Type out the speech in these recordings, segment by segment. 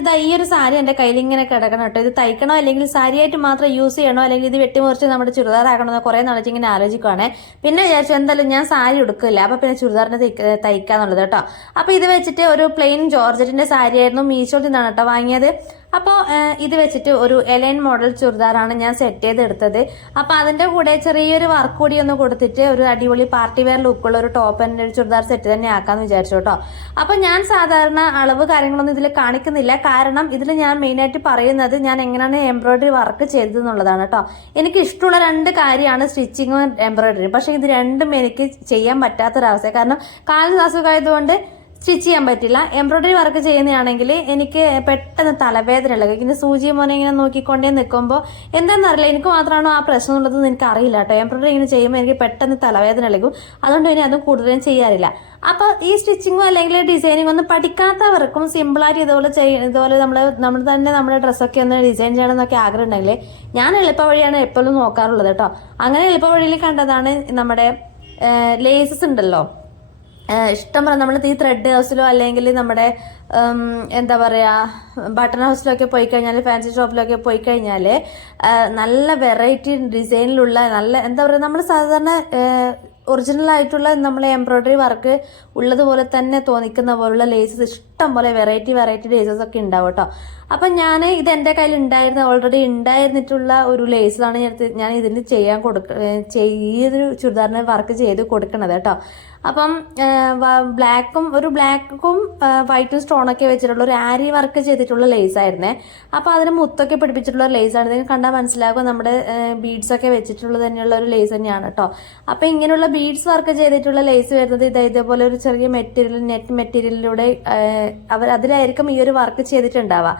ഇതാ ഈ ഒരു സാരി എന്റെ കയ്യിൽ ഇങ്ങനെ കിടക്കണം കേട്ടോ. ഇത് തയ്ക്കണോ അല്ലെങ്കിൽ സാരിയായിട്ട് മാത്രം യൂസ് ചെയ്യണോ അല്ലെങ്കിൽ ഇത് വെട്ടിമുറിച്ച് നമ്മുടെ ചുരിദാറാക്കണോ എന്ന് കുറേ നാളെ ഇങ്ങനെ ആലോചിക്കുവാണേ. പിന്നെ വിചാരിച്ചു എന്തായാലും ഞാൻ സാരി എടുക്കില്ല അപ്പോൾ പിന്നെ ചുരിദാറിന് തയ്ക്ക- തയ്ക്കാന്നുള്ളത് കേട്ടോ. അപ്പോൾ ഇത് വെച്ചിട്ട് ഒരു പ്ലെയിൻ ജോർജറ്റിന്റെ സാരി ആയിരുന്നു മീഷോയിൽ നിന്നാണ് കേട്ടോ വാങ്ങിയത്. അപ്പോൾ ഇത് വെച്ചിട്ട് ഒരു എലൈൻ മോഡൽ ചുരിദാറാണ് ഞാൻ സെറ്റ് ചെയ്തെടുത്തത്. അപ്പോൾ അതിന്റെ കൂടെ ചെറിയൊരു വർക്ക് കൂടി ഒന്ന് കൊടുത്തിട്ട് ഒരു അടിപൊളി പാർട്ടി വെയർ ലുക്കുള്ള ഒരു ടോപ്പ് ആൻഡ് ഒരു ചുരിദാർ സെറ്റ് തന്നെ ആക്കാമെന്ന് വിചാരിച്ചു കേട്ടോ. അപ്പോൾ ഞാൻ സാധാരണ അളവ് കാര്യങ്ങളൊന്നും ഇതിൽ കാണിക്കുന്നില്ല. കാരണം ഇതിൽ ഞാൻ മെയിനായിട്ട് പറയുന്നത് ഞാൻ എങ്ങനെയാണ് എംബ്രോയ്ഡറി വർക്ക് ചെയ്തത് എന്നുള്ളതാണ് കേട്ടോ. എനിക്ക് ഇഷ്ടമുള്ള രണ്ട് കാര്യമാണ് സ്റ്റിച്ചിങ്ങും എംബ്രോയിഡറി പക്ഷേ ഇത് രണ്ടും എനിക്ക് ചെയ്യാൻ പറ്റാത്തൊരവസ്ഥ കാരണം കാലിന് അസുഖമായതുകൊണ്ട് സ്റ്റിച്ച് ചെയ്യാൻ പറ്റില്ല. എംബ്രോയിഡറി വർക്ക് ചെയ്യുന്നതാണെങ്കിൽ എനിക്ക് പെട്ടെന്ന് തലവേദന ഉള്ളത് ഇങ്ങനെ സൂചി മോനെ ഇങ്ങനെ നോക്കിക്കൊണ്ടേ നിൽക്കുമ്പോൾ എന്താണെന്നറിയില്ല എനിക്ക് മാത്രമാണോ ആ പ്രശ്നം ഉള്ളത് എനിക്ക് അറിയില്ല കേട്ടോ. എംബ്രോയിഡറി ഇങ്ങനെ ചെയ്യുമ്പോൾ എനിക്ക് പെട്ടെന്ന് തലവേദന ഇളകും അതുകൊണ്ട് പിന്നെ അതും കൂടുതലും ചെയ്യാറില്ല. അപ്പോൾ ഈ സ്റ്റിച്ചിങ്ങോ അല്ലെങ്കിൽ ഡിസൈനിങ് ഒന്നും പഠിക്കാത്തവർക്കും സിമ്പിളായിട്ട് ഇതുപോലെ ചെയ്യ ഇതുപോലെ നമ്മൾ നമ്മൾ തന്നെ നമ്മുടെ ഡ്രസ്സൊക്കെ ഒന്ന് ഡിസൈൻ ചെയ്യണം എന്നൊക്കെ ആഗ്രഹം ഉണ്ടെങ്കിൽ ഞാൻ എളുപ്പ വഴിയാണ് എപ്പോഴും നോക്കാറുള്ളത് കേട്ടോ. അങ്ങനെ എളുപ്പ വഴിയിൽ കണ്ടതാണ് നമ്മുടെ ലേസസ് ഉണ്ടല്ലോ. ഇഷ്ടം പോലെ നമ്മൾ ഈ ത്രെഡ് ഹൗസിലോ അല്ലെങ്കിൽ നമ്മുടെ എന്താ പറയുക ബട്ടൺ ഹൗസിലൊക്കെ പോയി കഴിഞ്ഞാൽ ഫാൻസി ഷോപ്പിലൊക്കെ പോയി കഴിഞ്ഞാൽ നല്ല വെറൈറ്റി ഡിസൈനിലുള്ള നല്ല എന്താ പറയുക നമ്മൾ സാധാരണ ഒറിജിനൽ ആയിട്ടുള്ള നമ്മളെ എംബ്രോയ്ഡറി വർക്ക് ഉള്ളതുപോലെ തന്നെ തോന്നിക്കുന്ന പോലുള്ള ലേസസ് ഇഷ്ടം പോലെ വെറൈറ്റി വെറൈറ്റി ലേസസ് ഒക്കെ ഉണ്ടാവും കേട്ടോ. അപ്പം ഞാൻ ഇത് എന്റെ കയ്യിൽ ഉണ്ടായിരുന്ന ഓൾറെഡി ഉണ്ടായിരുന്നിട്ടുള്ള ഒരു ലേസിലാണ് ഞാൻ ഇതിന് ചെയ്യാൻ കൊടുക്ക ഈ ഒരു ചുരിദാറിന് വർക്ക് ചെയ്ത് കൊടുക്കണത് കേട്ടോ. അപ്പം ബ്ലാക്കും ഒരു ബ്ലാക്കും വൈറ്റും സ്റ്റോണൊക്കെ വെച്ചിട്ടുള്ള ഒരു ആരി വർക്ക് ചെയ്തിട്ടുള്ള ലേസ് ആയിരുന്നേ. അപ്പോൾ അതിന് മുത്തൊക്കെ പിടിപ്പിച്ചിട്ടുള്ള ലേസാണ് ലേസ് ആണ്. ഇതിന് കണ്ടാൽ മനസ്സിലാകും നമ്മുടെ ബീഡ്സ് ഒക്കെ വെച്ചിട്ടുള്ള തന്നെയുള്ള ഒരു ലേസ് തന്നെയാണ് കേട്ടോ. അപ്പോൾ ഇങ്ങനെയുള്ള ബീഡ്സ് വർക്ക് ചെയ്തിട്ടുള്ള ലേസ് വരുന്നത് ഇതേ ഇതേപോലെ ഒരു ചെറിയ മെറ്റീരിയൽ നെറ്റ് മെറ്റീരിയലിലൂടെ അവർ അതിലായിരിക്കും ഈ ഒരു വർക്ക് ചെയ്തിട്ടുണ്ടാവുക.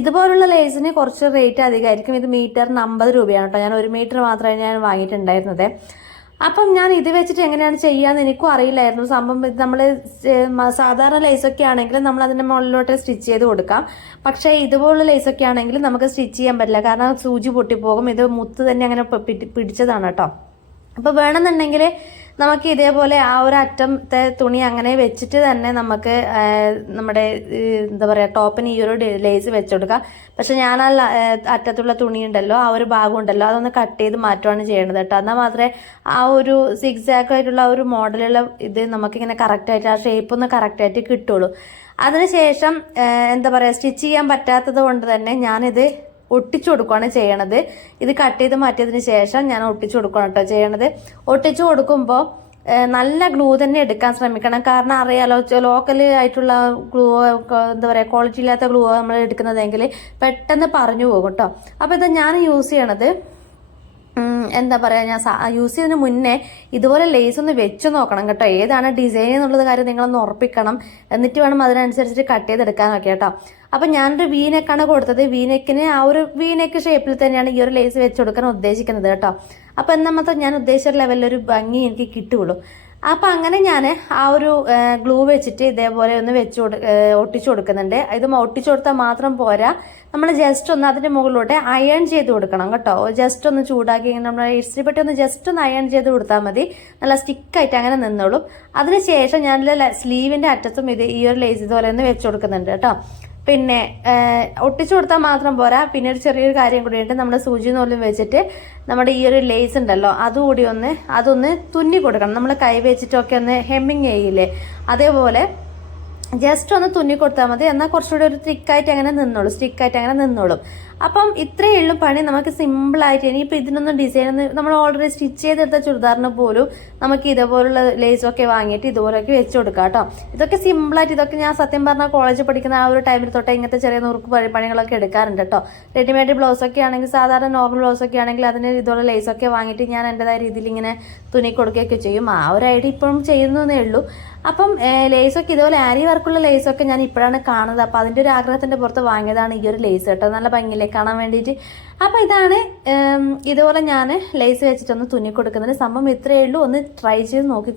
ഇതുപോലുള്ള ലേസിന് കുറച്ച് റേറ്റ് അധികമായിരിക്കും. ഇത് മീറ്ററിന് അമ്പത് രൂപയാണ് കേട്ടോ. ഞാൻ ഒരു മീറ്റർ മാത്രമേ ഞാൻ വാങ്ങിയിട്ടുണ്ടായിരുന്നത്. അപ്പം ഞാൻ ഇത് വെച്ചിട്ട് എങ്ങനെയാണ് ചെയ്യാന്ന് എനിക്കും അറിയില്ലായിരുന്നു. സംഭവം നമ്മൾ സാധാരണ ലേസൊക്കെ ആണെങ്കിൽ നമ്മൾ അതിന്റെ മുകളിലോട്ട് സ്റ്റിച്ച് ചെയ്ത് കൊടുക്കാം. പക്ഷേ ഇതുപോലുള്ള ലേസൊക്കെ ആണെങ്കിൽ നമുക്ക് സ്റ്റിച്ച് ചെയ്യാൻ പറ്റില്ല. കാരണം സൂചി പൊട്ടിപ്പോകും. ഇത് മുത്ത് തന്നെ അങ്ങനെ പിടിച്ചതാണ് കേട്ടോ. അപ്പോൾ വേണമെന്നുണ്ടെങ്കിൽ നമുക്ക് ഇതേപോലെ ആ ഒരു അറ്റത്തെ തുണി അങ്ങനെ വെച്ചിട്ട് തന്നെ നമുക്ക് നമ്മുടെ എന്താ പറയുക ടോപ്പിന് ഈ ഒരു ലേസ് വെച്ചുകൊടുക്കാം പക്ഷെ ഞാൻ ആ അറ്റത്തുള്ള തുണി ഉണ്ടല്ലോ ആ ഒരു ഭാഗം ഉണ്ടല്ലോ അതൊന്ന് കട്ട് ചെയ്ത് മാറ്റുകയാണ് ചെയ്യേണ്ടത് കേട്ടോ. എന്നാൽ മാത്രമേ ആ ഒരു സിക്സാക്ക് ആയിട്ടുള്ള ആ ഒരു മോഡലുള്ള ഇത് നമുക്കിങ്ങനെ കറക്റ്റായിട്ട് ആ ഷേപ്പ് ഒന്ന് കറക്റ്റായിട്ട് കിട്ടുള്ളൂ. അതിനുശേഷം എന്താ പറയുക സ്റ്റിച്ച് ചെയ്യാൻ പറ്റാത്തത് കൊണ്ട് തന്നെ ഞാനിത് ഒട്ടിച്ചു കൊടുക്കുകയാണ് ചെയ്യണത്. ഇത് കട്ട് ചെയ്ത് മാറ്റിയതിന് ശേഷം ഞാൻ ഒട്ടിച്ചു കൊടുക്കുകയാണ് കേട്ടോ ചെയ്യണത്. ഒട്ടിച്ചു കൊടുക്കുമ്പോൾ നല്ല ഗ്ലൂ തന്നെ എടുക്കാൻ ശ്രമിക്കണം. കാരണം അറിയാലോ ലോക്കൽ ആയിട്ടുള്ള ഗ്ലൂ എന്താ പറയുക ക്വാളിറ്റി ഇല്ലാത്ത ഗ്ലൂ നമ്മൾ എടുക്കുന്നതെങ്കിൽ പെട്ടെന്ന് പറഞ്ഞു പോകും കേട്ടോ അപ്പോൾ ഇത് ഞാൻ യൂസ് ചെയ്യണത് എന്താ പറയുക ഞാൻ യൂസ് ചെയ്യുന്നതിന് മുന്നേ ഇതുപോലെ ലേസ് ഒന്ന് വെച്ച് നോക്കണം കേട്ടോ. ഏതാണ് ഡിസൈൻ എന്നുള്ളത് കാര്യം നിങ്ങളൊന്ന് ഉറപ്പിക്കണം. എന്നിട്ട് വേണം അതിനനുസരിച്ചിട്ട് കട്ട് ചെയ്തെടുക്കാനൊക്കെ കേട്ടോ. അപ്പം ഞാനൊരു വീനെക്കാണ് കൊടുത്തത്. വീനെക്കിന് ആ ഒരു വീനെക്ക് ഷേപ്പിൽ തന്നെയാണ് ഈ ഒരു ലേസ് വെച്ച് കൊടുക്കാൻ ഉദ്ദേശിക്കുന്നത് കേട്ടോ. അപ്പം എന്നാൽ മാത്രം ഞാൻ ഉദ്ദേശിച്ച ലെവലിൽ ഒരു ഭംഗി എനിക്ക് കിട്ടുകയുള്ളൂ. അപ്പം അങ്ങനെ ഞാൻ ആ ഒരു ഗ്ലൂ വെച്ചിട്ട് ഇതേപോലെ ഒന്ന് വെച്ച് കൊടു ഒട്ടിച്ചു കൊടുക്കുന്നുണ്ട്. ഇത് ഒട്ടിച്ചു കൊടുത്താൽ മാത്രം പോരാ. നമ്മൾ ജസ്റ്റ് ഒന്ന് അതിന്റെ മുകളിലോട്ട് അയൺ ചെയ്ത് കൊടുക്കണം കേട്ടോ. ജസ്റ്റ് ഒന്ന് ചൂടാക്കി നമ്മൾ ഇസ്തിരിപ്പെട്ടി ഒന്ന് ജസ്റ്റ് ഒന്ന് അയൺ ചെയ്ത് കൊടുത്താൽ മതി. നല്ല സ്റ്റിക്കായിട്ട് അങ്ങനെ നിന്നോളും. അതിനുശേഷം ഞാൻ സ്ലീവിന്റെ അറ്റത്തും ഇത് ഈ ഒരു ലേസ് ഇതുപോലെ ഒന്ന് വെച്ച് കൊടുക്കുന്നുണ്ട് കേട്ടോ. പിന്നെ ഒട്ടിച്ചു കൊടുത്താൽ മാത്രം പോരാ. പിന്നെ ഒരു ചെറിയൊരു കാര്യം കൂടിയുണ്ട് നമ്മുടെ സൂചി നൂലും വെച്ചിട്ട് നമ്മുടെ ഈ ഒരു ലേസ് ഉണ്ടല്ലോ അതുകൂടി ഒന്ന് അതൊന്ന് തുന്നി കൊടുക്കണം. നമ്മൾ കൈ വെച്ചിട്ടൊക്കെ ഒന്ന് ഹെമ്മിങ് ചെയ്യില്ലേ? അതേപോലെ ജസ്റ്റ് ഒന്ന് തുന്നി കൊടുത്താൽ മതി. എന്നാൽ കുറച്ചുകൂടി ഒരു തിക്കായിട്ട് അങ്ങനെ നിന്നോളും. സ്റ്റിക്കായിട്ട് അങ്ങനെ നിന്നോളും. അപ്പം ഇത്രയേ ഉള്ളൂ പണി. നമുക്ക് സിമ്പിളായിട്ട് ഇനിയിപ്പോൾ ഇതിനൊന്നും ഡിസൈൻ ഒന്നും നമ്മൾ ഓൾറെഡി സ്റ്റിച്ച് ചെയ്തെടുത്ത ചുരിദാറിന് പോലും നമുക്ക് ഇതേപോലുള്ള ലേസൊക്കെ വാങ്ങിയിട്ട് ഇതുപോലെയൊക്കെ വെച്ച് കൊടുക്കാം കേട്ടോ. ഇതൊക്കെ സിമ്പിളായിട്ട് ഇതൊക്കെ ഞാൻ സത്യം പറഞ്ഞാൽ കോളേജിൽ പഠിക്കുന്ന ആ ഒരു ടൈമിൽ തൊട്ടേ ഇങ്ങനത്തെ ചെറിയ നുറുക്ക് പണി പണികളൊക്കെ എടുക്കാറുണ്ട് കേട്ടോ. റെഡിമെയ്ഡ് ബ്ലൗസൊക്കെ ആണെങ്കിൽ സാധാരണ നോർമൽ ബ്ലൗസൊക്കെ ആണെങ്കിൽ അതിന് ഇതുപോലെ ലേസൊക്കെ വാങ്ങിയിട്ട് ഞാൻ എന്റെതായ രീതിയിൽ ഇങ്ങനെ തുണി കൊടുക്കുകയൊക്കെ ചെയ്യും. ആ ഒരു ഐഡിയ ഇപ്പോഴും ചെയ്യുന്നതേ ഉള്ളൂ. അപ്പം ലേസൊക്കെ ഇതുപോലെ ആരി വർക്കുള്ള ലേസൊക്കെ ഞാൻ ഇപ്പോഴാണ് കാണുന്നത്. അപ്പോൾ അതിന്റെ ഒരു ആഗ്രഹത്തിന്റെ പുറത്ത് വാങ്ങിയതാണ് ഈ ഒരു ലേസ് കേട്ടോ. നല്ല ഭംഗിയില്ലേ കാണാൻ വേണ്ടിയിട്ട്. അപ്പോൾ ഇതാണ് ഇതുപോലെ ഞാൻ ലേസ് വെച്ചിട്ടൊന്ന് തുന്നി കൊടുക്കുന്നത്. സംഭവം ഇത്രയേ ഉള്ളൂ. ഒന്ന് ട്രൈ ചെയ്ത് നോക്കി